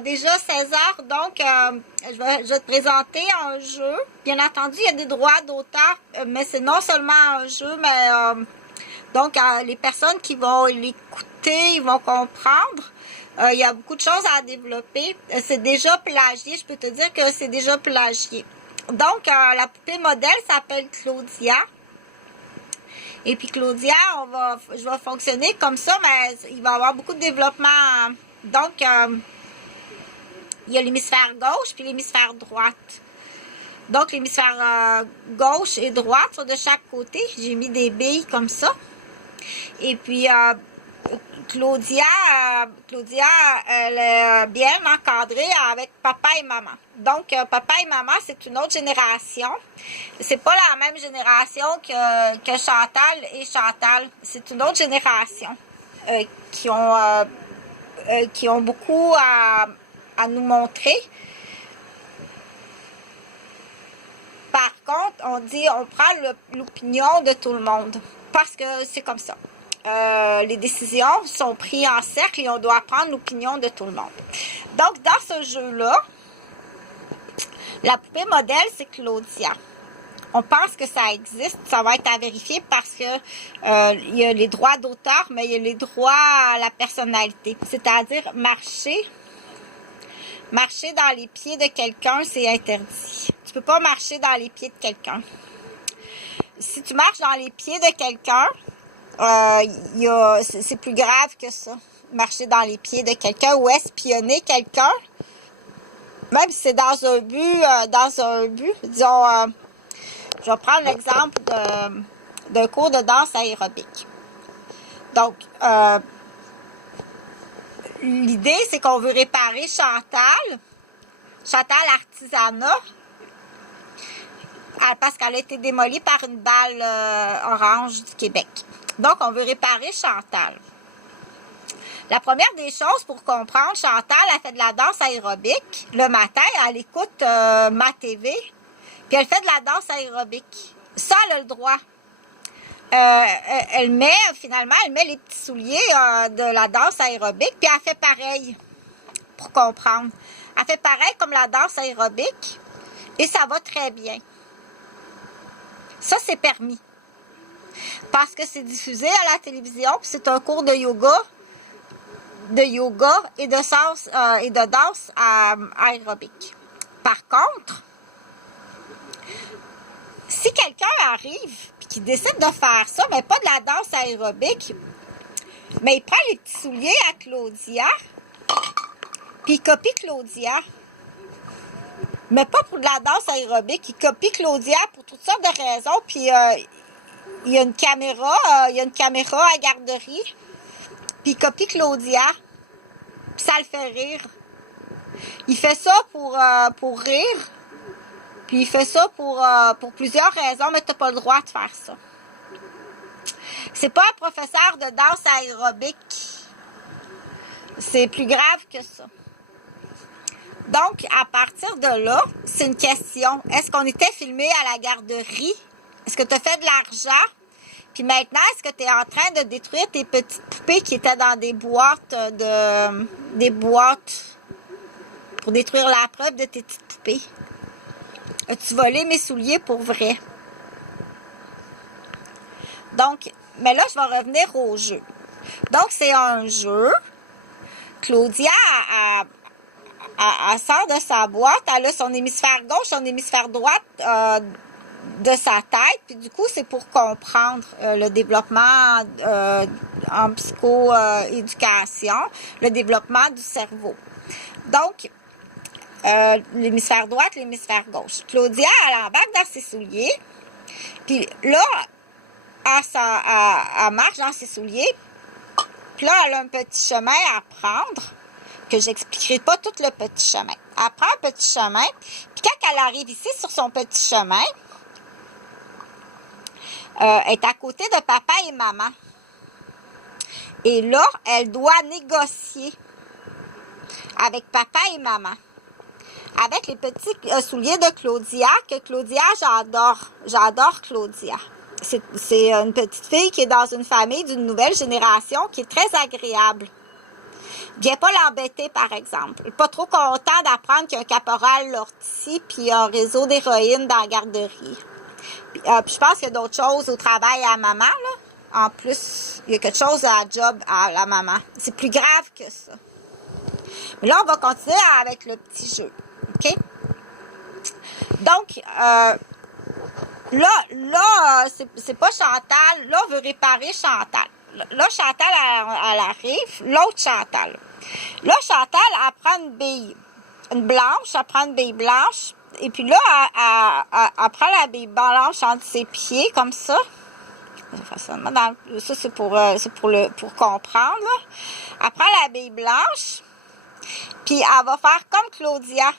déjà 16 heures, donc je vais te présenter un jeu. Bien entendu, il y a des droits d'auteur, mais c'est non seulement un jeu, mais donc les personnes qui vont l'écouter, ils vont comprendre. Il y a beaucoup de choses à développer. C'est déjà plagié, je peux te dire que c'est déjà plagié. Donc, la poupée modèle s'appelle Claudia. Et puis Claudia, je vais fonctionner comme ça, mais il va y avoir beaucoup de développement. Donc, il y a l'hémisphère gauche puis l'hémisphère droite. Donc, l'hémisphère gauche et droite sont de chaque côté. J'ai mis des billes comme ça. Et puis, Claudia, elle est bien encadrée avec papa et maman. Donc, papa et maman, c'est une autre génération. C'est pas la même génération que Chantal et Chantal. C'est une autre génération qui ont beaucoup à nous montrer. Par contre, on prend l'opinion de tout le monde parce que c'est comme ça. Les décisions sont prises en cercle et on doit prendre l'opinion de tout le monde. Donc, dans ce jeu-là, la poupée modèle, c'est Claudia. On pense que ça existe, ça va être à vérifier parce que il y a les droits d'auteur, mais il y a les droits à la personnalité. C'est-à-dire marcher dans les pieds de quelqu'un, c'est interdit. Tu peux pas marcher dans les pieds de quelqu'un. Si tu marches dans les pieds de quelqu'un, c'est plus grave que ça. Marcher dans les pieds de quelqu'un ou espionner quelqu'un, même si c'est dans un but, disons, je vais prendre l'exemple d'un cours de danse aérobique. Donc, l'idée, c'est qu'on veut réparer Chantal Artisanat, parce qu'elle a été démolie par une balle orange du Québec. Donc, on veut réparer Chantal. La première des choses pour comprendre, Chantal a fait de la danse aérobique. Le matin, elle écoute Ma TV, puis elle fait de la danse aérobique. Ça, elle a le droit. Elle met les petits souliers de la danse aérobique, puis elle fait pareil, pour comprendre. Elle fait pareil comme la danse aérobique, et ça va très bien. Ça, c'est permis. Parce que c'est diffusé à la télévision, puis c'est un cours de yoga et de danse aérobique. Par contre, si quelqu'un arrive et qui décide de faire ça, mais pas de la danse aérobique, mais il prend les petits souliers à Claudia, puis il copie Claudia. Mais pas pour de la danse aérobique, il copie Claudia pour toutes sortes de raisons, puis il y a une caméra à garderie, puis il copie Claudia, puis ça le fait rire. Il fait ça pour rire, puis il fait ça pour plusieurs raisons, mais tu n'as pas le droit de faire ça. C'est pas un professeur de danse aérobique. C'est plus grave que ça. Donc, à partir de là, c'est une question. Est-ce qu'on était filmé à la garderie? Est-ce que tu as fait de l'argent? Puis maintenant, est-ce que tu es en train de détruire tes petites poupées qui étaient dans des boîtes pour détruire la preuve de tes petites poupées? As-tu volé mes souliers pour vrai? Donc, mais là, je vais revenir au jeu. Donc, c'est un jeu. Claudia elle sort de sa boîte, elle a son hémisphère gauche, son hémisphère droite de sa tête, puis du coup, c'est pour comprendre le développement en psycho-éducation, le développement du cerveau. Donc, l'hémisphère droite, l'hémisphère gauche. Claudia, elle embarque dans ses souliers, puis là, elle marche dans ses souliers, puis là, elle a un petit chemin à prendre, que j'expliquerai pas tout le petit chemin. Elle prend un petit chemin, puis quand elle arrive ici sur son petit chemin, elle est à côté de papa et maman. Et là, elle doit négocier avec papa et maman. Avec les petits souliers de Claudia, que Claudia, j'adore. J'adore Claudia. C'est une petite fille qui est dans une famille d'une nouvelle génération qui est très agréable. Viens pas l'embêter, par exemple. Pas trop content d'apprendre qu'il y a un caporal Lortie puis un réseau d'héroïne dans la garderie. Puis je pense qu'il y a d'autres choses au travail à la maman, là. En plus, il y a quelque chose à la job à la maman. C'est plus grave que ça. Mais là, on va continuer avec le petit jeu. OK? Donc, là, c'est pas Chantal. Là, on veut réparer Chantal. Là, Chantal, elle arrive. L'autre Chantal. Là, Chantal, elle prend une bille. Une blanche, elle prend une bille blanche. Et puis là, elle prend la bille blanche entre ses pieds, comme ça. Ça, c'est pour comprendre. Là. Elle prend la bille blanche. Puis elle va faire comme Claudia.